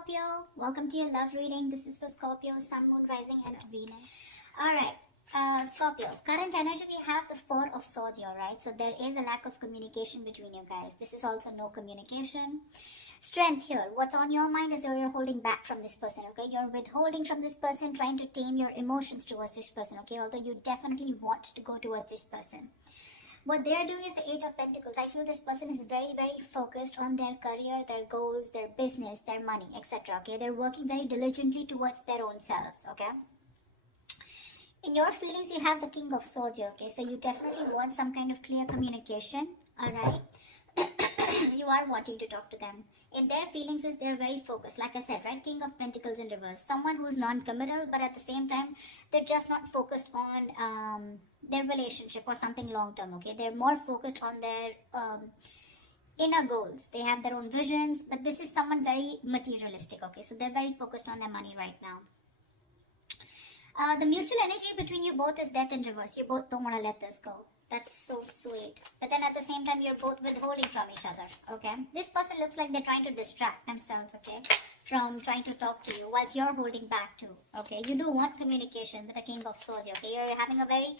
Scorpio. Welcome to your love reading. This is for Scorpio, Sun, Moon, Rising, and Venus. Alright, Scorpio. Current energy, we have the Four of Swords here, right? So there is a lack of communication between you guys. This is also no communication. Strength here. What's on your mind is you're holding back from this person, okay? You're withholding from this person, trying to tame your emotions towards this person, okay? Although you definitely want to go towards this person. What they are doing is the Eight of Pentacles. I feel this person is very, very focused on their career, their goals, their business, their money, etc. Okay, they're working very diligently towards their own selves. Okay. In your feelings, you have the King of Swords here. Okay, so you definitely want some kind of clear communication. All right. You are wanting to talk to them. In their feelings is they're very focused, like I said, right? King of Pentacles in reverse. Someone who's non-committal, but at the same time, they're just not focused on their relationship or something long-term, okay? They're more focused on their inner goals. They have their own visions, but this is someone very materialistic, okay? So they're very focused on their money right now. The mutual energy between you both is death in reverse. You both don't want to let this go. That's so sweet. But then at the same time, you're both withholding from each other, okay? This person looks like they're trying to distract themselves, okay, from trying to talk to you, whilst you're holding back too, okay? You do want communication with the King of Swords, okay? You're having a very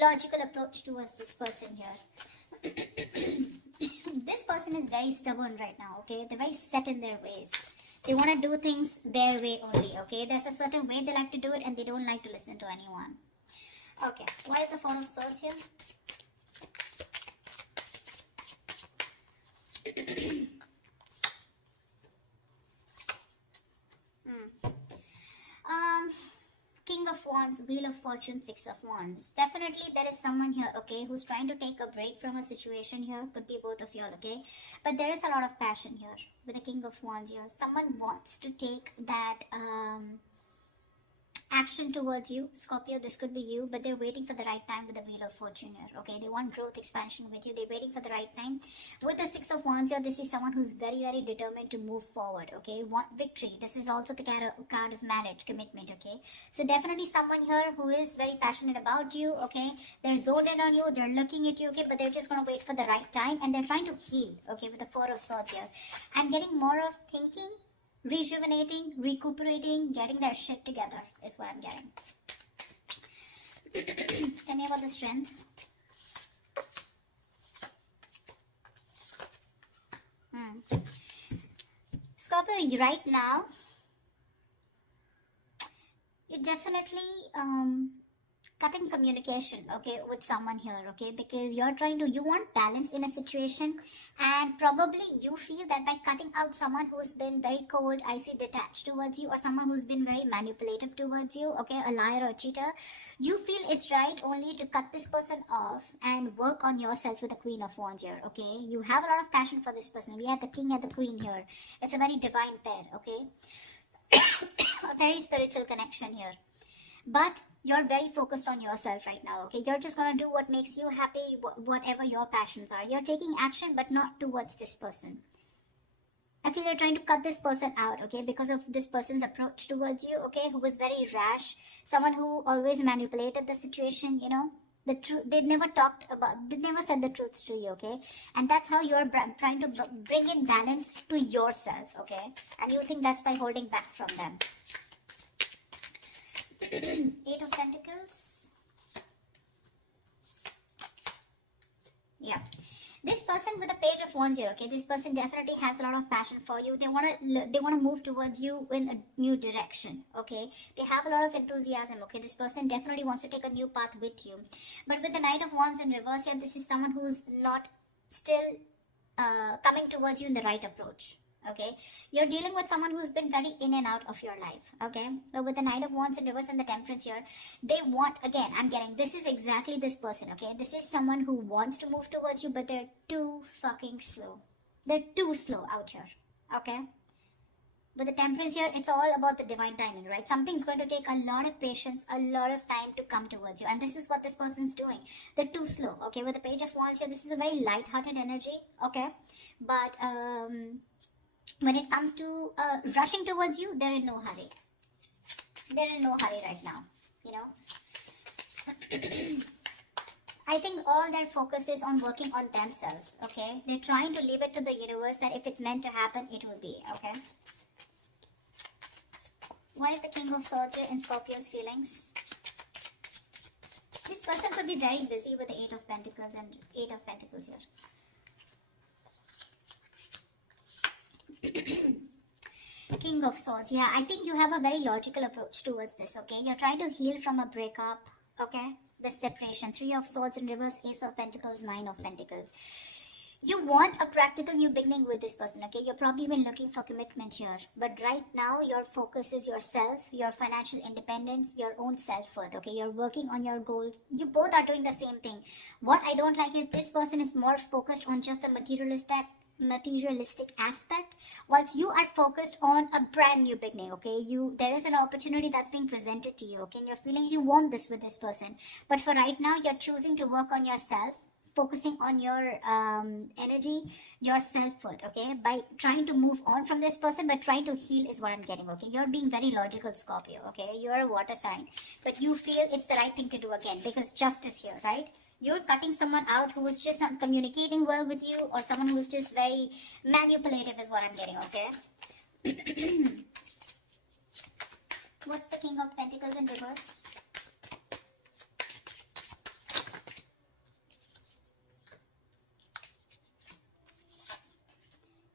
logical approach towards this person here. This person is very stubborn right now, okay? They're very set in their ways. They want to do things their way only, okay? There's a certain way they like to do it and they don't like to listen to anyone. Okay, why is the Four of Swords here? King of Wands, Wheel of Fortune, Six of Wands. Definitely there is someone here, okay, who's trying to take a break from a situation here. Could be both of you all, okay? But there is a lot of passion here with the King of Wands here. Someone wants to take that action towards you, Scorpio. This could be you, but they're waiting for the right time with the Wheel of Fortune here, okay? They want growth, expansion with you. They're waiting for the right time. With the Six of Wands here, this is someone who's very, very determined to move forward, okay? Want victory. This is also the card of marriage, commitment, okay? So definitely someone here who is very passionate about you, okay? They're zoned in on you, they're looking at you, okay? But they're just going to wait for the right time, and they're trying to heal, okay? With the Four of Swords here. I'm getting more of thinking, rejuvenating, recuperating, getting their shit together is what I'm getting. Tell me about the strength. Scorpio, right now, you're definitely cutting communication, okay, with someone here, okay, because you want balance in a situation, and probably you feel that by cutting out someone who's been very cold, icy, detached towards you, or someone who's been very manipulative towards you, okay, a liar or a cheater, you feel it's right only to cut this person off and work on yourself with the Queen of Wands here, okay? You have a lot of passion for this person. We have the King and the Queen here. It's a very divine pair, okay? A very spiritual connection here. But you're very focused on yourself right now, okay? You're just going to do what makes you happy, whatever your passions are. You're taking action, but not towards this person. I feel you're trying to cut this person out, okay? Because of this person's approach towards you, okay? Who was very rash. Someone who always manipulated the situation, you know? The truth, they never said the truths to you, okay? And that's how you're trying to bring in balance to yourself, okay? And you think that's by holding back from them. Eight of Pentacles. Yeah. This person with the Page of Wands here, okay? This person definitely has a lot of passion for you. They want to move towards you in a new direction, okay? They have a lot of enthusiasm, okay? This person definitely wants to take a new path with you. But with the Knight of Wands in reverse here, this is someone who's not still coming towards you in the right approach. Okay, you're dealing with someone who's been very in and out of your life, okay? But with the Knight of Wands in reverse and the Temperance here, they want, again, I'm getting, this is exactly this person, okay? This is someone who wants to move towards you, but they're too fucking slow. They're too slow out here, okay? With the Temperance here, it's all about the divine timing, right? Something's going to take a lot of patience, a lot of time to come towards you. And this is what this person's doing. They're too slow, okay? With the Page of Wands here, this is a very light-hearted energy, okay? But, when it comes to rushing towards you, they're in no hurry. They're in no hurry right now, you know. I think all their focus is on working on themselves, okay? They're trying to leave it to the universe that if it's meant to happen, it will be, okay? Why is the King of Swords here in Scorpio's feelings? This person could be very busy with the Eight of Pentacles and Eight of Pentacles here. King of Swords. Yeah, I think you have a very logical approach towards this, okay? You're trying to heal from a breakup, okay? The separation. Three of Swords in reverse, Ace of Pentacles, Nine of Pentacles. You want a practical new beginning with this person, okay? You're probably been looking for commitment here. But right now, your focus is yourself, your financial independence, your own self-worth, okay? You're working on your goals. You both are doing the same thing. What I don't like is this person is more focused on just the materialistic aspect, whilst you are focused on a brand new beginning, okay? There is an opportunity that's being presented to you, okay? In your feelings, you want this with this person. But for right now, you're choosing to work on yourself, focusing on your energy, your self-worth, okay, by trying to move on from this person, but trying to heal is what I'm getting, okay? You're being very logical, Scorpio, okay? You're a water sign, but you feel it's the right thing to do again, because justice here, right? You're cutting someone out who is just not communicating well with you, or someone who's just very manipulative is what I'm getting, okay? What's the King of Pentacles in reverse?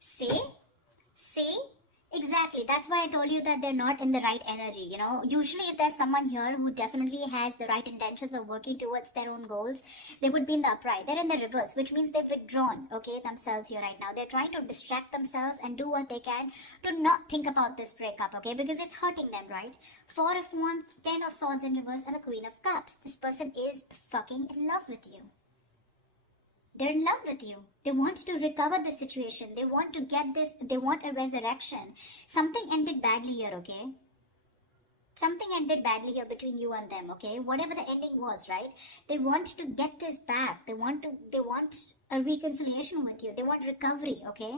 See? Exactly. That's why I told you that they're not in the right energy, you know. Usually if there's someone here who definitely has the right intentions of working towards their own goals, they would be in the upright. They're in the reverse, which means they've withdrawn, okay, themselves here right now. They're trying to distract themselves and do what they can to not think about this breakup, okay, because it's hurting them, right? Four of Wands, Ten of Swords in reverse, and the Queen of Cups. This person is fucking in love with you. They're in love with you. They want to recover the situation. They want to get this. They want a resurrection. Something ended badly here, okay? Something ended badly here between you and them, okay? Whatever the ending was, right? They want to get this back. They want a reconciliation with you. They want recovery, okay?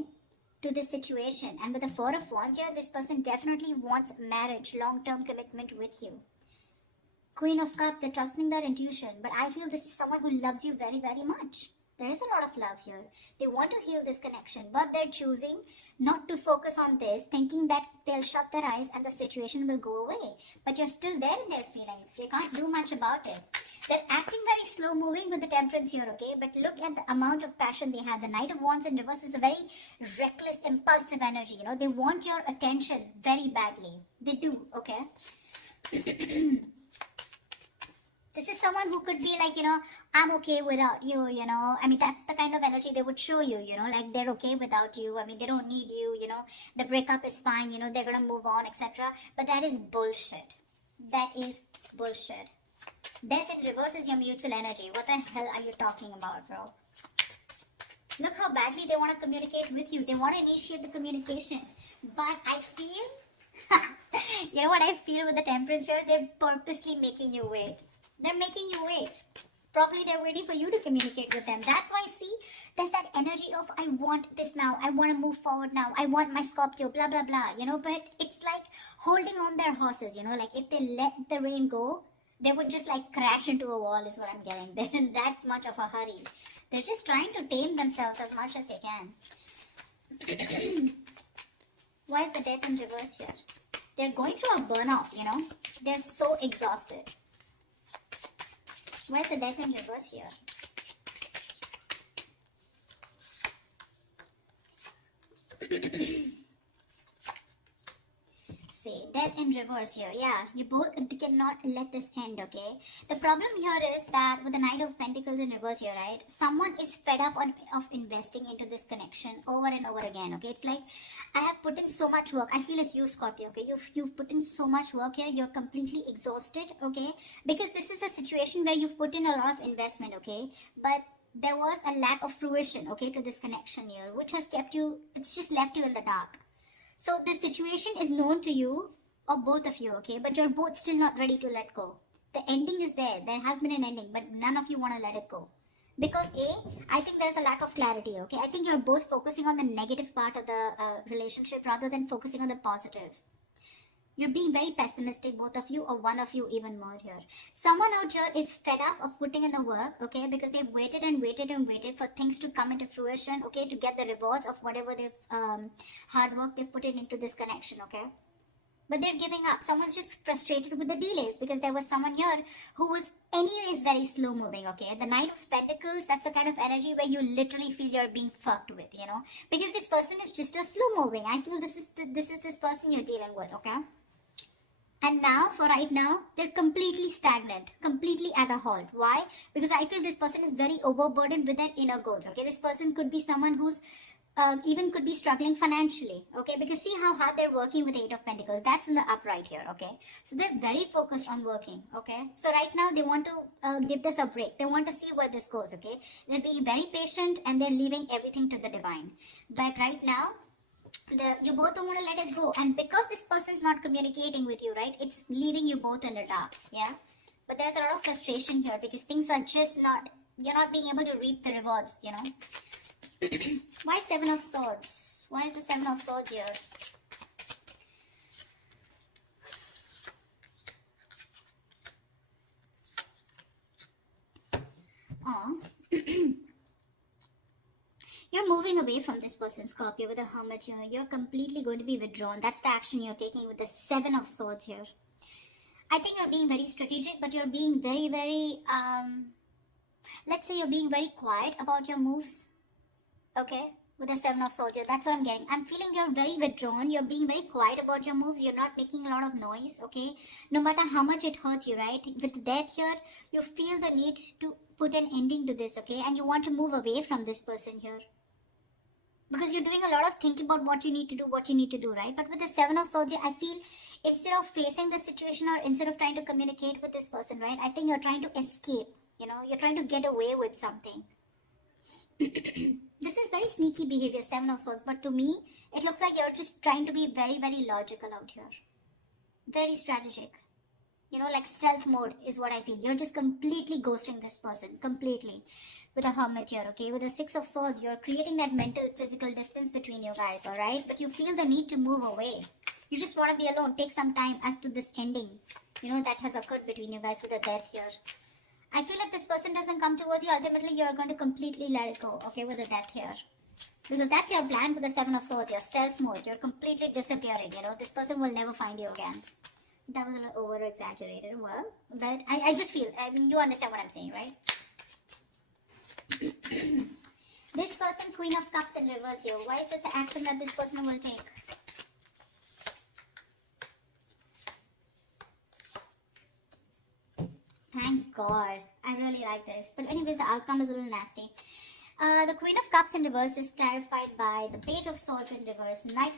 To this situation. And with the Four of Wands here, this person definitely wants marriage, long-term commitment with you. Queen of Cups, they're trusting their intuition. But I feel this is someone who loves you very, very much. There is a lot of love here. They want to heal this connection, but they're choosing not to focus on this, thinking that they'll shut their eyes and the situation will go away. But you're still there in their feelings. They can't do much about it. They're acting very slow moving with the Temperance here, okay? But look at the amount of passion they have. The Knight of Wands in reverse is a very reckless, impulsive energy, you know? They want your attention very badly. They do, okay? This is someone who could be like, you know, I'm okay without you, you know. I mean, that's the kind of energy they would show you, you know, like they're okay without you. I mean, they don't need you, you know. The breakup is fine, you know, they're going to move on, etc. But that is bullshit. That is bullshit. Death in reverse is your mutual energy. What the hell are you talking about, bro? Look how badly they want to communicate with you. They want to initiate the communication. But I feel, you know what I feel with the Temperance here? They're purposely making you wait. They're making you wait. Probably they're waiting for you to communicate with them. That's why, see, there's that energy of, I want this now. I want to move forward now. I want my Scorpio, blah, blah, blah. You know, but it's like holding on their horses, you know. Like if they let the rain go, they would just like crash into a wall is what I'm getting. They're in that much of a hurry. They're just trying to tame themselves as much as they can. Why is the Death in reverse here? They're going through a burnout, you know. They're so exhausted. Why is the Death in reverse here? See, Death in reverse here. Yeah, you both cannot let this end, okay? The problem here is that with the Knight of Pentacles in reverse here, right? Someone is fed up of investing into this connection over and over again, okay? It's like, I have put in so much work. I feel it's you, Scorpio, okay? You've put in so much work here. You're completely exhausted, okay? Because this is a situation where you've put in a lot of investment, okay? But there was a lack of fruition, okay, to this connection here, which has kept you, it's just left you in the dark. So this situation is known to you, or both of you, okay? But you're both still not ready to let go. The ending is there. There has been an ending, but none of you want to let it go. Because I think there's a lack of clarity, okay? I think you're both focusing on the negative part of the relationship rather than focusing on the positive. You're being very pessimistic, both of you, or one of you even more here. Someone out here is fed up of putting in the work, okay? Because they've waited and waited and waited for things to come into fruition, okay? To get the rewards of whatever they've, hard work they've put into this connection, okay? but they're giving up. Someone's just frustrated with the delays because there was someone here who was anyways very slow moving. Okay, the Knight of Pentacles, that's the kind of energy where you literally feel you're being fucked with, you know, because this person is just a slow moving. I feel this is this person you're dealing with. Okay, and now, for right now, they're completely stagnant, completely at a halt. Why? Because I feel this person is very overburdened with their inner goals. Okay, this person could be someone who's even could be struggling financially. Okay, because see how hard they're working with Eight of Pentacles. That's in the upright here. Okay, so they're very focused on working. Okay, so right now they want to give this a break. They want to see where this goes. Okay, they're being very patient and they're leaving everything to the divine. But right now, you both don't want to let it go, and because this person is not communicating with you, right, it's leaving you both in the dark. Yeah, but there's a lot of frustration here because things are just not, you're not being able to reap the rewards, you know. Why Seven of Swords? Why is the Seven of Swords here? Oh. You're moving away from this person, Scorpio, with a Hermit here. You're completely going to be withdrawn. That's the action you're taking with the Seven of Swords here. I think you're being very strategic, but you're being very, let's say you're being very quiet about your moves. Okay? With the Seven of Swords here. That's what I'm getting. I'm feeling you're very withdrawn. You're being very quiet about your moves. You're not making a lot of noise. Okay? No matter how much it hurts you, right? With death here, you feel the need to put an ending to this. Okay? And you want to move away from this person here. Because you're doing a lot of thinking about what you need to do, right? But with the Seven of Swords, I feel instead of facing the situation or instead of trying to communicate with this person, right? I think you're trying to escape, you know? You're trying to get away with something. This is very sneaky behavior, Seven of Swords. But to me, it looks like you're just trying to be very, very logical out here. Very strategic. You know, like stealth mode is what I feel. You're just completely ghosting this person. Completely. With a Hermit here, okay? With the Six of Swords, you're creating that mental, physical distance between you guys, alright? But you feel the need to move away. You just want to be alone. Take some time as to this ending, you know, that has occurred between you guys with the death here. I feel like this person doesn't come towards you. Ultimately, you're going to completely let it go, okay? With the death here. Because that's your plan for the Seven of Swords. Your stealth mode. You're completely disappearing, you know? This person will never find you again. That was a little over-exaggerated. Well, but I just feel, I mean, you understand what I'm saying, right? This person, Queen of Cups in reverse here. Why is this the action that this person will take? Thank God. I really like this. But anyways, the outcome is a little nasty. The Queen of Cups in reverse is clarified by the Page of Swords in reverse. Knight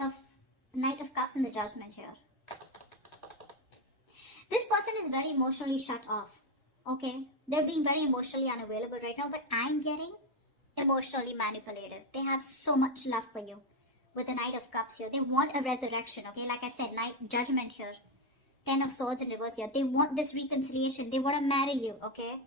of Cups in the Judgment here. This person is very emotionally shut off. Okay? They're being very emotionally unavailable right now, but I'm getting emotionally manipulative. They have so much love for you. With the Knight of Cups here. They want a resurrection. Okay? Like I said, Judgment here. Ten of Swords in reverse here. They want this reconciliation. They want to marry you. Okay?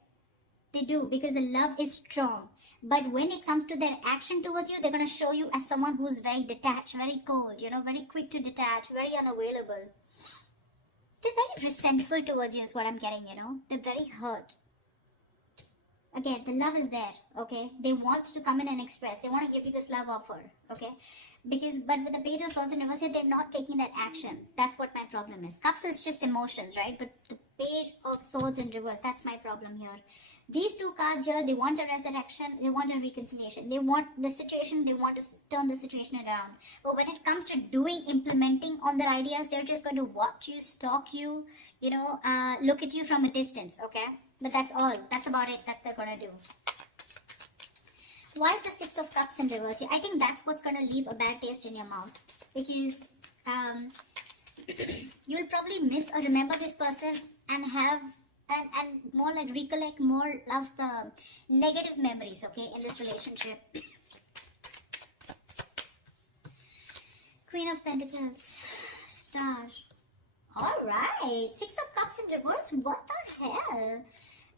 They do, because the love is strong. But when it comes to their action towards you, they're going to show you as someone who's very detached, very cold, you know, very quick to detach, very unavailable. They're very resentful towards you is what I'm getting, you know. They're very hurt. Again, the love is there, okay. They want to come in and express. They want to give you this love offer, okay. But with the Page of Swords in reverse here, they're not taking that action. That's what my problem is. Cups is just emotions, right? But the Page of Swords in reverse, that's my problem here. These two cards here, they want a resurrection, they want a reconciliation, they want the situation, they want to turn the situation around. But when it comes to implementing on their ideas, they're just going to watch you, stalk you, you know, look at you from a distance, okay? But that's all. That's about it that they're going to do. Why is the Six of Cups in reverse here? I think that's what's going to leave a bad taste in your mouth. Because you'll probably miss or remember this person and have and more like recollect more of the negative memories, okay, in this relationship. Queen of Pentacles, Star. Alright, Six of Cups in reverse. What the hell?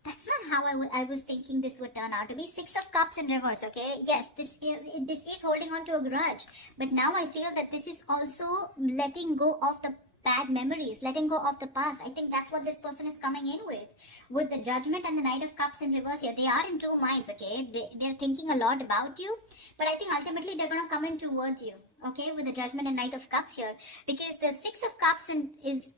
That's not how I was thinking this would turn out to be. Six of Cups in reverse, okay? Yes, this is holding on to a grudge. But now I feel that this is also letting go of the bad memories, letting go of the past. I think that's what this person is coming in with. With the Judgment and the Knight of Cups in reverse here. They are in two minds, okay? They're thinking a lot about you. But I think ultimately they're going to come in towards you. okay, with the Judgment and Knight of Cups here, because the Six of Cups is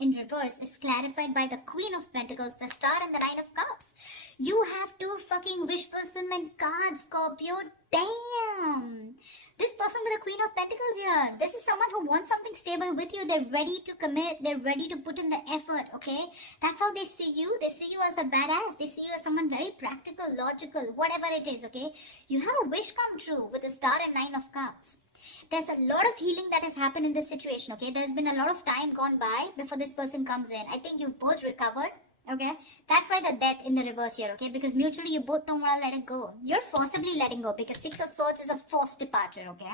in reverse is clarified by the Queen of Pentacles, the Star, and the Nine of Cups. You have two fucking wish fulfillment cards, Scorpio. Damn. This person with the Queen of Pentacles here, this is someone who wants something stable with you. They're ready to commit. They're ready to put in the effort, okay? That's how they see you. They see you as a badass. They see you as someone very practical, logical, whatever it is, okay? You have a wish come true with the Star and Nine of Cups. There's a lot of healing that has happened in this situation, okay? There's been a lot of time gone by before this person comes in. I think you've both recovered, okay? That's why the Death in the reverse here, okay? Because mutually you both don't want to let it go. You're forcibly letting go because Six of Swords is a forced departure, okay?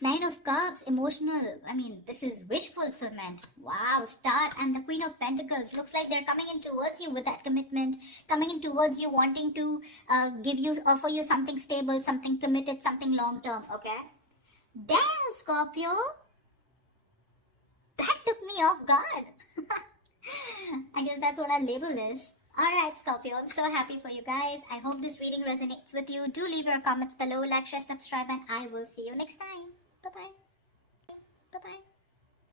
Nine of Cups, emotional. I mean, this is wish fulfillment. Wow, Star and the Queen of Pentacles. Looks like they're coming in towards you with that commitment. Coming in towards you, wanting to offer you something stable, something committed, something long-term, okay? Damn, Scorpio. That took me off guard. I guess that's what our label is. Alright, Scorpio, I'm so happy for you guys. I hope this reading resonates with you. Do leave your comments below, like, share, subscribe, and I will see you next time. Bye-bye. Bye-bye.